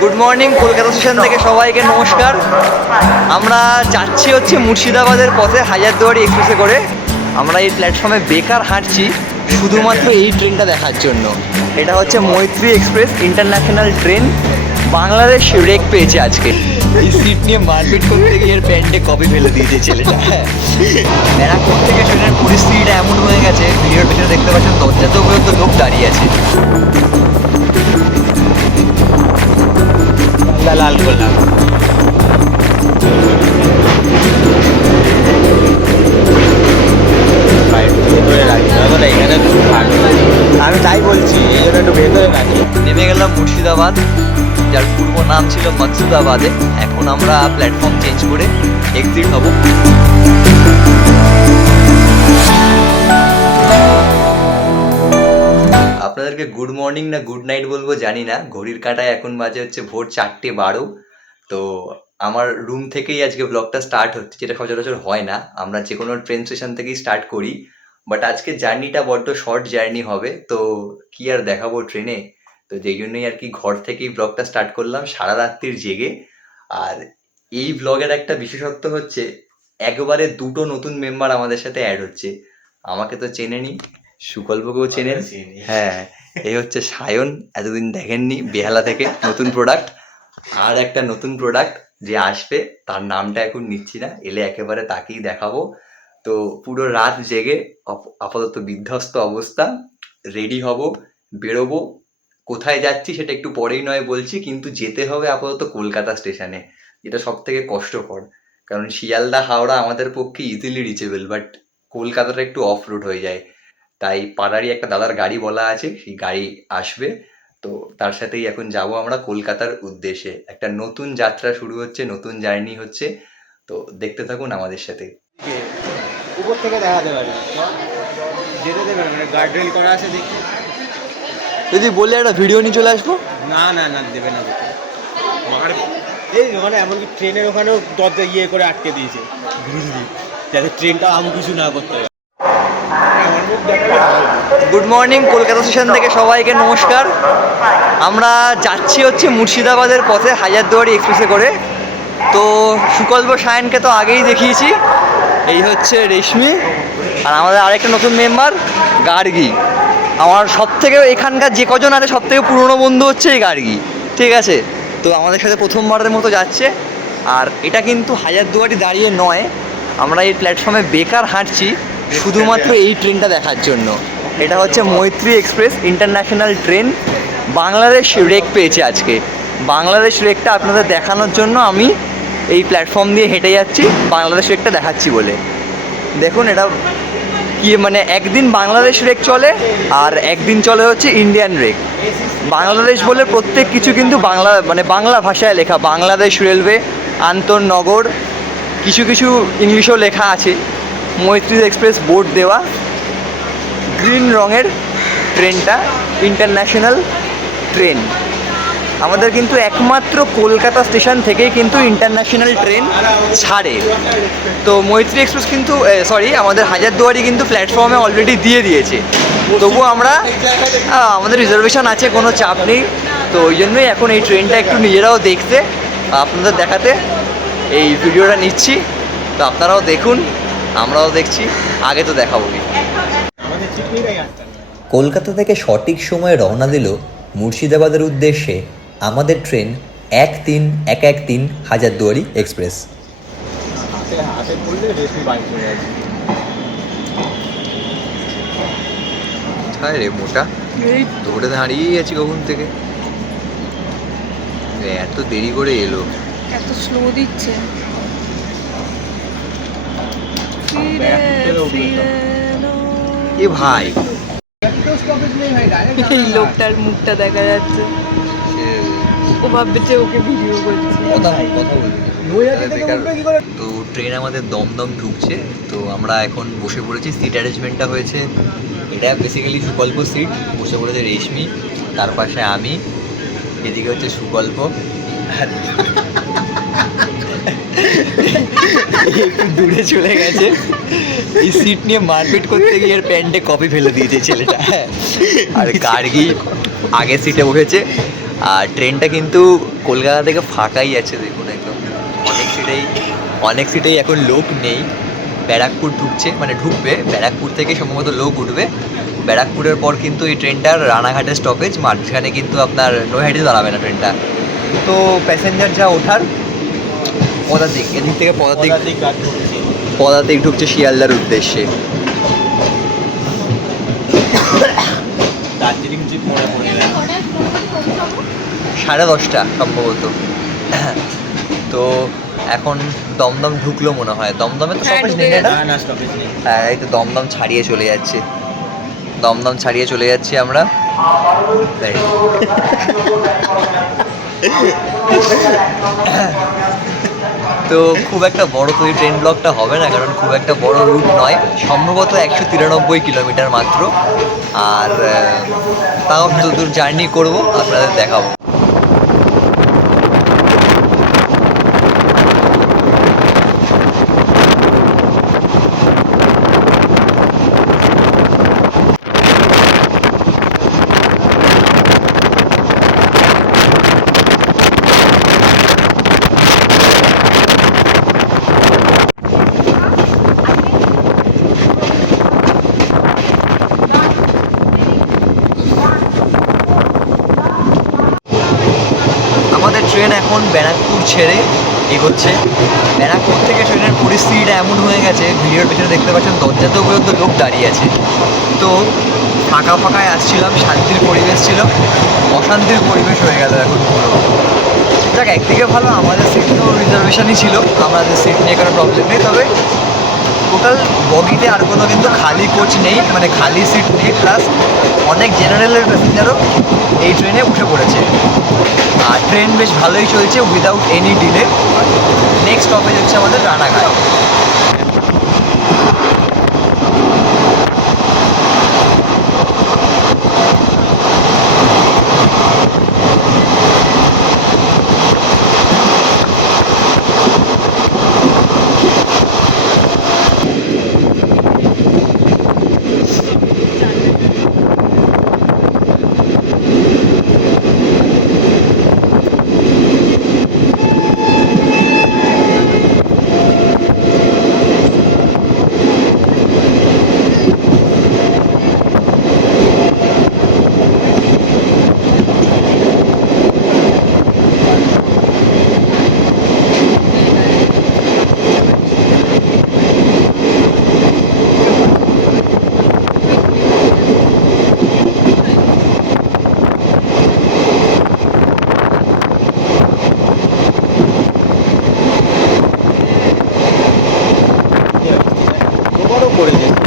Good morning, Kolkata station থেকে সবাইকে নমস্কার। আমরা যাচ্ছি হচ্ছে মুর্শিদাবাদের পথে হাজারদুয়ারি এক্সপ্রেসে করে। আমরা এই প্ল্যাটফর্মে বেকার হাঁটছি শুধুমাত্র এই ট্রেনটা দেখার জন্য। এটা হচ্ছে মৈত্রী express international train. Bangladesh rake পেয়েছে আজকে। এই সিট নিয়ে মারপিট করতে গিয়ে এর প্যান্টে কপি ফেলে দিয়েছে ছেলেটা। ব্যারাকপুর থেকে ট্রেনের পরিস্থিতিটা এমন হয়ে গেছে, ভিডিওর পেছনে দেখতে পাচ্ছেন দরজাতেও পর্যন্ত লোক দাঁড়িয়ে আছে। লাল করলাম। আমি তাই বলছি, এই জন্য একটু ভেতরে রাখি। নেমে গেলাম মুর্শিদাবাদ, যার পূর্ব নাম ছিল মকসুদাবাদে। এখন আমরা প্ল্যাটফর্ম চেঞ্জ করে এক্সিট হব। আপনাদেরকে গুড মর্নিং না গুড নাইট বলবো জানি না, ঘড়ির কাঁটায় এখন বাজে হচ্ছে ভোর 4:12। তো আমার রুম থেকেই আজকে ব্লগটা স্টার্ট হচ্ছে, যেটা সচরাচর হয় না। আমরা যে কোনো ট্রেন স্টেশন থেকেই স্টার্ট করি, বাট আজকে জার্নিটা বড্ড শর্ট জার্নি হবে। তো কি আর দেখাবো ট্রেনে, তো যেই জন্যই আর কি ঘর থেকেই ব্লগটা স্টার্ট করলাম সারা রাত্রির জেগে। আর এই ব্লগের একটা বিশেষত্ব হচ্ছে একবারে দুটো নতুন মেম্বার আমাদের সাথে অ্যাড হচ্ছে। আমাকে তো চেনেনি, সুকল্পকেও চেনেন। হ্যাঁ, এই হচ্ছে সায়ন, এতদিন দেখেননি, বেহালা থেকে নতুন প্রোডাক্ট। আর একটা নতুন প্রোডাক্ট যে আসবে, তার নামটা এখন নিচ্ছি না, এলে একেবারে তাকেই দেখাবো। তো পুরো রাত জেগে আপাতত বিধ্বস্ত অবস্থা, রেডি হব, বেরোবো। কোথায় যাচ্ছি সেটা একটু পরেই নয় বলছি, কিন্তু যেতে হবে আপাতত কলকাতা স্টেশনে, যেটা সব থেকে কষ্টকর। কারণ শিয়ালদা হাওড়া আমাদের পক্ষে ইজিলি রিচেবল, বাট কলকাতাটা একটু অফ রোড হয়ে যায়। তাই পাড়ারই একটা দাদার গাড়ি বলা আছে, সেই গাড়ি আসবে, তো তার সাথেই এখন যাব আমরা কলকাতার উদ্দেশ্যে। একটা নতুন যাত্রা শুরু হচ্ছে, নতুন জার্নি হচ্ছে। তো দেখতে থাকুন আমাদের সাথে। উপর থেকে দেখাতে পারি, যেতে দেবে মানে গার্ড রেল করা আছে দেখি। যদি বলে একটা ভিডিও নিয়ে চলে আসবো। না না না, দেবে না দেখতে। এই ওখানে এমনকি ট্রেনের ওখানেও দরজা ইয়ে করে আটকে দিয়েছে, বুঝলি, যাতে ট্রেনটা আমি কিছু না করতে পারে। গুড মর্নিং, কলকাতা স্টেশন থেকে সবাইকে নমস্কার। আমরা যাচ্ছি হচ্ছে মুর্শিদাবাদের পথে হাজারদুয়ারি এক্সপ্রেসে করে। তো সুকল্প সায়নকে তো আগেই দেখিয়েছি, এই হচ্ছে রেশমি, আর আমাদের আরেকটা নতুন মেম্বার গার্গী। আমার সব থেকে এখানকার যে কজন আছে সব থেকে পুরনো বন্ধু হচ্ছে এই গার্গী, ঠিক আছে। তো আমাদের সাথে প্রথমবারের মতো যাচ্ছে। আর এটা কিন্তু হাজারদুয়ারি দাঁড়িয়ে নয়, আমরা এই প্ল্যাটফর্মে বেকার হাঁটছি শুধুমাত্র এই ট্রেনটা দেখার জন্য। এটা হচ্ছে মৈত্রী express international train. Bangladesh rake পেয়েছে আজকে। বাংলাদেশ রেকটা আপনাদের দেখানোর জন্য আমি এই প্ল্যাটফর্ম দিয়ে হেঁটে যাচ্ছি, বাংলাদেশ রেকটা দেখাচ্ছি বলে। দেখুন এটা কি, মানে একদিন বাংলাদেশ রেক চলে আর একদিন চলে হচ্ছে ইন্ডিয়ান রেক। বাংলাদেশ বলে প্রত্যেক কিছু কিন্তু বাংলা, মানে বাংলা ভাষায় লেখা, বাংলাদেশ রেলওয়ে, আন্তনগর, কিছু কিছু ইংলিশেও লেখা আছে। মৈত্রী এক্সপ্রেস বোর্ড দেওয়া, গ্রিন রঙের ট্রেনটা ইন্টারন্যাশনাল ট্রেন। আমাদের কিন্তু একমাত্র কলকাতা স্টেশন থেকেই কিন্তু ইন্টারন্যাশনাল ট্রেন ছাড়ে। তো মৈত্রী এক্সপ্রেস কিন্তু আমাদের হাজারদুয়ারি কিন্তু প্ল্যাটফর্মে অলরেডি দিয়ে দিয়েছে। তবুও আমরা আমাদের রিজার্ভেশন আছে, কোনো চাপ নেই। তো ওই জন্যই এখন এই ট্রেনটা একটু নিজেরাও দেখতে, আপনাদের দেখাতে এই ভিডিওটা নিচ্ছি। তো আপনারাও দেখুন, আমরাও দেখছি, আগে তো দেখাবোই। কলকাতা থেকে সঠিক সময়ে রওনা দিল মুর্শিদাবাদের উদ্দেশ্যে আমাদের ট্রেন 13 হাজারদুয়ারি এক্সপ্রেস। কোথায় রে মোটা, এই ধরে দাঁড়িয়ে আছি কখন থেকে, এত দেরি করে এলো, এত স্লো দিচ্ছে। এ ভাই, এই লোকটার মুখটা দেখা যাচ্ছে, ও ভাবছে ওকে ভিডিও করছে। তো ট্রেন আমাদের দমদম ঢুকছে। তো আমরা এখন বসে পড়েছি, সিট অ্যারেঞ্জমেন্টটা হয়েছে, এটা বেসিক্যালি সুকল্প সিট, বসে পড়েছে রেশমি, তার পাশে আমি, এদিকে হচ্ছে সুকল্প, একটু দূরে চলে গেছে, এই সিট নিয়ে মারপিট করতে গিয়ে এর প্যান্টে কপি ফেলে দিয়েছে ছেলেটা। আর গার্গী আগের সিটে বসেছে, আর ট্রেনটা কিন্তু কলকাতা থেকে ফাঁকাই আছে, দেখুন একদম অনেক সিটেই এখন লোক নেই। ব্যারাকপুর ঢুকছে, মানে ঢুকবে, ব্যারাকপুর থেকে সম্ভবত লোক উঠবে। ব্যারাকপুরের পর কিন্তু এই ট্রেনটার রানাঘাটের স্টপেজ, মাঝখানে কিন্তু আপনার নৈহাটিতে দাঁড়াবে না ট্রেনটা। তো প্যাসেঞ্জার যা ওঠার পদাতিক, এদিক থেকে পদাতিক ঢুকছে শিয়ালদার উদ্দেশ্যে। দার্জিলিং ট্রিপ মনে পড়ে গেল। 10:30 সম্ভবত। তো এখন দমদম ঢুকলো মনে হয়। দমদমে তো হ্যাঁ, স্টপেজ ঢুকে নেই না? না স্টপেজ নেই। হ্যাঁ, এই তো দমদম ছাড়িয়ে চলে যাচ্ছে, দমদম ছাড়িয়ে চলে যাচ্ছি আমরা। এই। তো খুব একটা বড় তো এই ট্রেন ব্লকটা হবে না, কারণ খুব একটা বড় রুট নয়, সম্ভবত 193 কিলোমিটার মাত্র। আর তাও যতদূর জার্নি করব আপনাদের দেখাবো। আমাদের ট্রেন এখন ব্যারাকপুর ছেড়ে এগোচ্ছে। ব্যারাকপুর থেকে ট্রেনের পরিস্থিতিটা এমন হয়ে গেছে, ভিডিওর পেছনে দেখতে পাচ্ছেন দরজাতেও পর্যন্ত লোক দাঁড়িয়ে আছে। তো ফাঁকা ফাঁকায় আসছিলাম, শান্তির পরিবেশ ছিল, অশান্তির পরিবেশ হয়ে গেল এখন পুরো। যাক, একদিকে ভালো, আমাদের সিট তো রিজার্ভেশনই ছিল, আমাদের সিট নিয়ে কোনো প্রবলেম নেই। তবে টোটাল বগিতে আর কোনো কিন্তু খালি কোচ নেই, মানে খালি সিট নেই, প্লাস অনেক জেনারেলের প্যাসেঞ্জারও এই ট্রেনে উঠে পড়েছে। আর ট্রেন বেশ ভালোই চলছে without any delay. Next stoppage হচ্ছে আমাদের রানাঘাট। বড় করে দিয়েছে।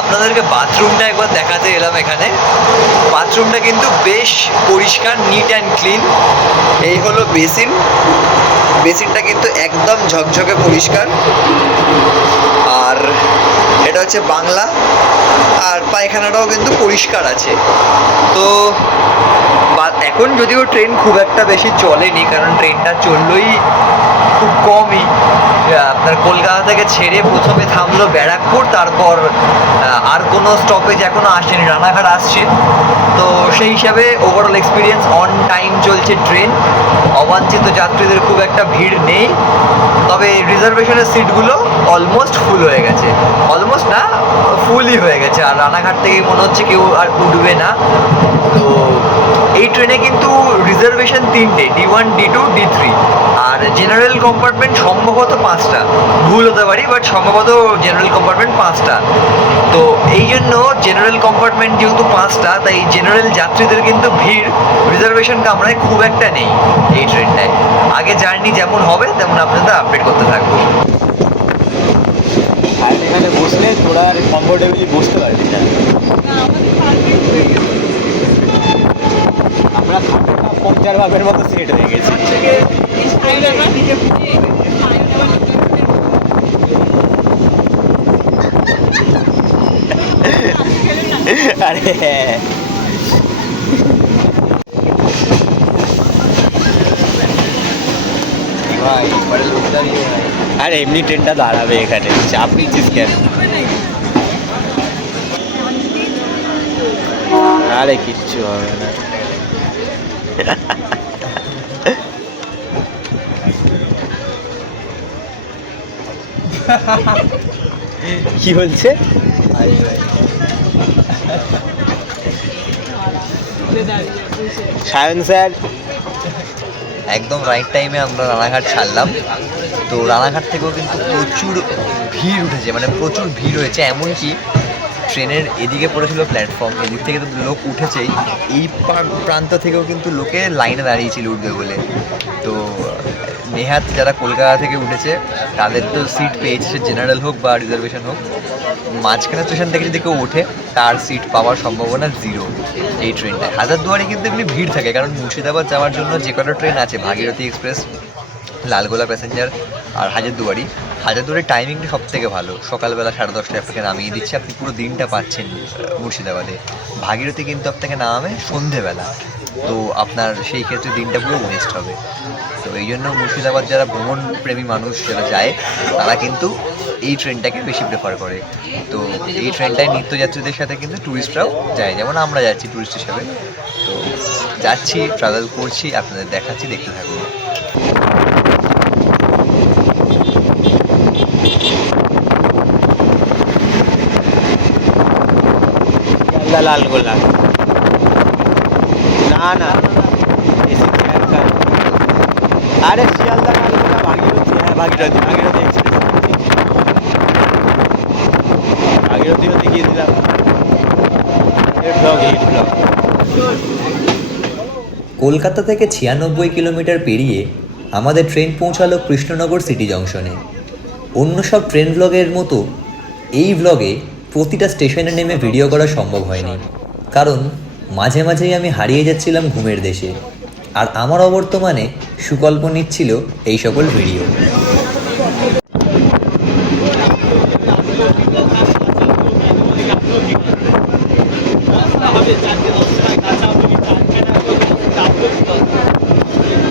আপনাদেরকে বাথরুমটা একবার দেখাতে এলাম এখানে। বাথরুমটা কিন্তু বেশ পরিষ্কার, নিট অ্যান্ড ক্লিন। এই হলো বেসিন, বেসিনটা কিন্তু একদম ঝকঝকে পরিষ্কার। আর এটা হচ্ছে বাংলা, আর পায়খানাটাও কিন্তু পরিষ্কার আছে। তো এখন যদিও ট্রেন খুব একটা বেশি চলেনি, কারণ ট্রেনটা চললোই খুব কমই। আপনার কলকাতা থেকে ছেড়ে প্রথমে থামলো ব্যারাকপুর, তারপর আর কোনো স্টপেজ এখনো আসেনি, রানাঘাট আসছে। তো সেই হিসাবে ওভারঅল এক্সপিরিয়েন্স অন টাইম চলছে ট্রেন। অবাঞ্ছিত যাত্রীদের খুব একটা ভিড় নেই, তবে রিজার্ভেশনের সিটগুলো অলমোস্ট ফুল হয়ে গেছে, অলমোস্ট না, ফুলই হয়ে গেছে। আর রানাঘাট থেকে মনে হচ্ছে কেউ আর উঠবে না। তো এই ট্রেনে কিন্তু রিজার্ভেশন 3টে, D1, D2, D3। আর জেনারেল কম্পার্টমেন্ট সম্ভবত 5টা, ভুল হতে পারি, বাট সম্ভবত জেনারেল কম্পার্টমেন্ট 5টা। তো এই জন্য জেনারেল কম্পার্টমেন্ট যেহেতু 5টা, তাই জেনারেল যাত্রীদের কিন্তু ভিড় রিজার্ভেশন কামরায় খুব একটা নেই এই ট্রেনটায়। আগে জার্নি যেমন হবে তেমন আপনাদের আপডেট করতে থাকবো। আর এখানে বসলে তোরা আর কমফোর্টেবলি বসতে পারবি না। আমরা পঞ্চার ভাবের মতো সেট হয়ে গেছি। আরে হ্যাঁ। ভাই পরে লোক দাঁড়িয়ে ভাই। আর এমনি ট্রেনটা দাঁড়াবে এখানে, চাপ নিচ্ছিস কেন? আরে কিচ্ছু হবে না। কি বলছে? সায়ন স্যার একদম রাইট টাইমে আমরা রানাঘাট ছাড়লাম। তো রানাঘাট থেকেও কিন্তু প্রচুর ভিড় উঠেছে, মানে প্রচুর ভিড় হয়েছে। এমনকি ট্রেনের এদিকে পড়েছিল প্ল্যাটফর্ম, এদিক থেকে তো লোক উঠেছেই, এই প্রান্ত থেকেও কিন্তু লোকে লাইনে দাঁড়িয়েছিল উঠবে বলে। তো নেহাত যারা কলকাতা থেকে উঠেছে তাদের তো সিট পেয়েছে, সে জেনারেল হোক বা রিজার্ভেশন হোক। মাঝখানে স্টেশন থেকে যদি কেউ ওঠে তার সিট পাওয়ার সম্ভাবনা জিরো এই ট্রেনটায়। হাজারদুয়ারি কিন্তু এমনি ভিড় থাকে, কারণ মুর্শিদাবাদ যাওয়ার জন্য যে কটা ট্রেন আছে, ভাগীরথী এক্সপ্রেস, লালগোলা প্যাসেঞ্জার আর হাজারদুয়ারির টাইমিংটা সব থেকে ভালো। সকালবেলা 10:30টায় আপনাকে নামিয়ে দিচ্ছে, আপনি পুরো দিনটা পাচ্ছেন মুর্শিদাবাদে। ভাগীরথী কিন্তু আপনাকে নামাবে সন্ধেবেলা, তো আপনার সেই ক্ষেত্রে দিনটা পুরো ওয়েস্ট হবে। তো এই জন্য মুর্শিদাবাদ যারা ভ্রমণ প্রেমী মানুষ যারা যায়, তারা কিন্তু এই ট্রেনটাকে বেশি প্রেফার করে। তো এই ট্রেনটায় নিত্যযাত্রীদের সাথে কিন্তু ট্যুরিস্টরাও যায়, যেমন আমরা যাচ্ছি ট্যুরিস্ট হিসাবে। তো যাচ্ছি, ট্রাভেল করছি, আপনাদের দেখাচ্ছি, দেখতে থাকুন। লালগোলা না না, আরে শিয়ালদা লালগোলা ভাগীরথী, হ্যাঁ ভাগীরথী এক্সপ্রেস, ভাগীরথী নদী গিয়ে দিলাম। কলকাতা থেকে 96 কিলোমিটার পেরিয়ে আমাদের ট্রেন পৌঁছালো কৃষ্ণনগর সিটি জংশনে। অন্য সব ট্রেন ব্লগের মতো এই ব্লগে প্রতিটা স্টেশনে নেমে ভিডিও করা সম্ভব হয়নি, কারণ মাঝে মাঝেই আমি হারিয়ে যাচ্ছিলাম ঘুমের দেশে, আর আমার অবর্তমানে সুকল্প নিচ্ছিল এই সকল ভিডিও।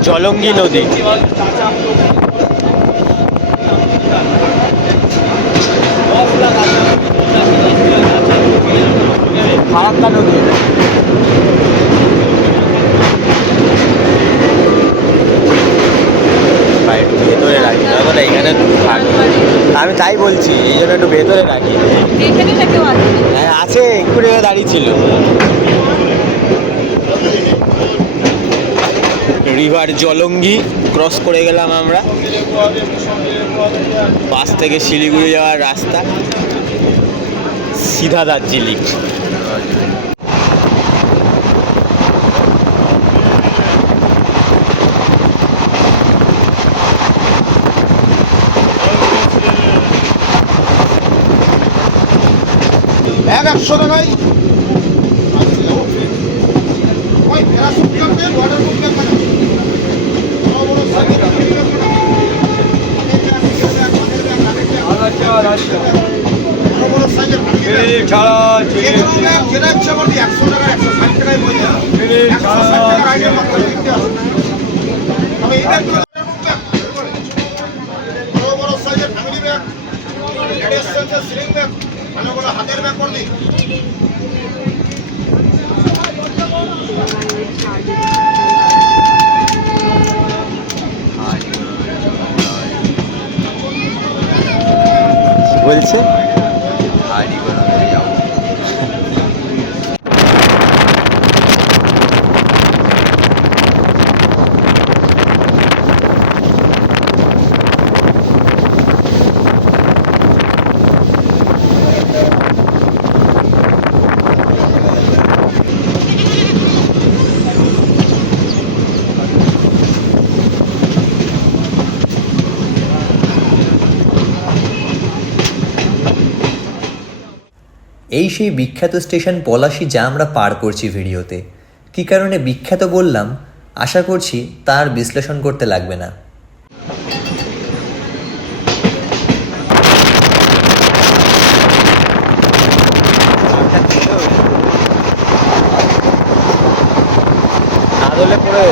জলঙ্গি নদী, ফারাক্কা নদী, ভেতরে রাখি তাহলে এখানে আমি তাই বলছি, এই জন্য একটু ভেতরে রাখি। হ্যাঁ আছে, একটু দাঁড়িয়ে ছিল। রিভার জলঙ্গি ক্রস করে গেলাম আমরা, বাস থেকে শিলিগুড়ি যাওয়ার রাস্তা, সিধা দার্জিলিং। একশো টাকায় হাতের ব্যাগ করলি বলছে এই সেই বিখ্যাত স্টেশন পলাশী, যা আমরা পার করছি ভিডিওতে। কী কারণে বিখ্যাত বললাম আশা করছি তার বিশ্লেষণ করতে লাগবে না। বদলে পড়ে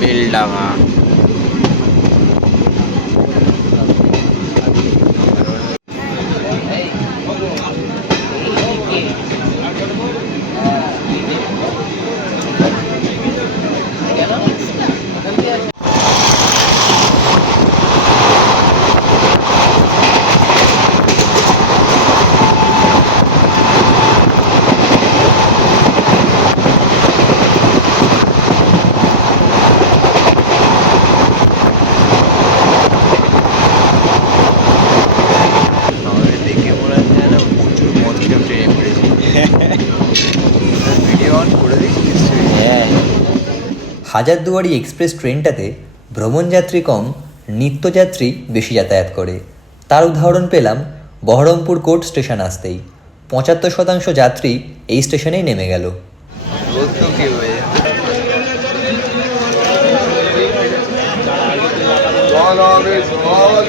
বেলডাঙা। আমাকে দেখে মনে হচ্ছে যেন প্রচুর মদ খেয়ে ট্রেনে পড়েছি। ভিডিও অন করে দিস নিশ্চয়ই। হ্যাঁ হাজারদুয়ারি এক্সপ্রেস ট্রেনটাতে ভ্রমণযাত্রী কম, নিত্যযাত্রী বেশি যাতায়াত করে। তার উদাহরণ পেলাম বহরমপুর কোর্ট স্টেশন আসতেই 75% যাত্রী এই স্টেশনেই নেমে গেল। বলতো কি হয়ে জল হবে জল।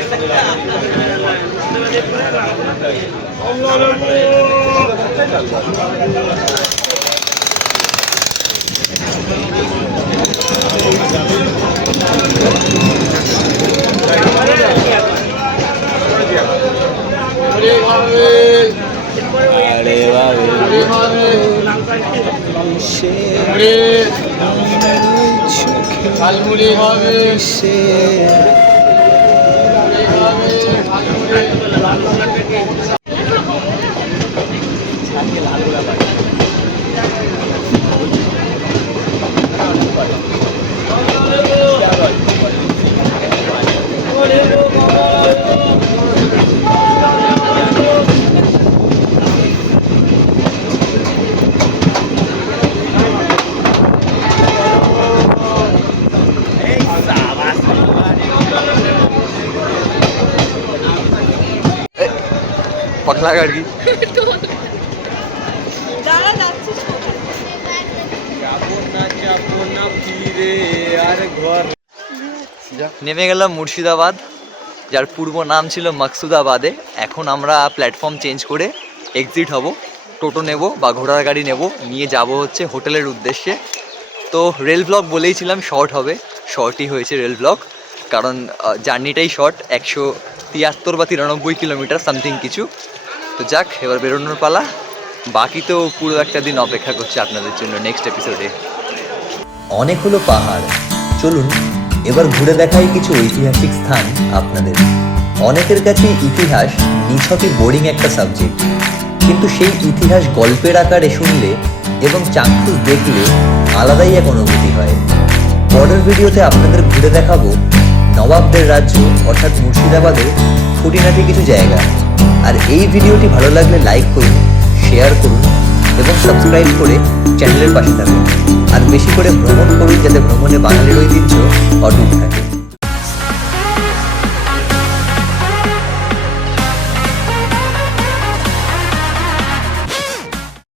আরে বাবা ঝালমুড়ি হবে। পাগলা আর কি। যারা যাচ্ছিস যাবো না ফিরে আর ঘর। নেমে গেলাম মুর্শিদাবাদ, যার পূর্ব নাম ছিল মাকসুদাবাদে। এখন আমরা প্ল্যাটফর্ম চেঞ্জ করে এক্সিট হব, টোটো নেব বা ঘোড়ার গাড়ি নেব, নিয়ে যাব হচ্ছে হোটেলের উদ্দেশ্যে। তো রেল ব্লগ বলেইছিলাম শর্ট হবে, শর্টই হয়েছে রেল ব্লগ, কারণ জার্নিটাই শর্ট, 173 বা 93 কিলোমিটার সামথিং কিছু। তো যাক, এবার বেরোনোর পালা। বাকি তো পুরো একটা দিন অপেক্ষা করছে আপনাদের জন্য নেক্সট এপিসোডে। অনেক হলো পাহাড়, চলুন এবার ঘুরে দেখাই কিছু ঐতিহাসিক স্থান আপনাদের। অনেকের কাছে ইতিহাস নিছকই বোরিং একটা সাবজেক্ট, কিন্তু সেই ইতিহাস গল্পের আকারে শুনলে এবং চাক্ষুষ দেখলে আলাদাই এক অনুভূতি হয়। পরের ভিডিওতে আপনাদের ঘুরে দেখাবো নবাবদের রাজ্য অর্থাৎ মুর্শিদাবাদের খুঁটিনাটি কিছু জায়গা। আর এই ভিডিওটি ভালো লাগলে লাইক করুন, শেয়ার করুন এবং সাবস্ক্রাইব করে চ্যানেলের পাশে থাকুন। আর বেশি করে ভ্রমণ করুন, যাতে ভ্রমণে বাঙালির ঐতিহ্য অটুট থাকে।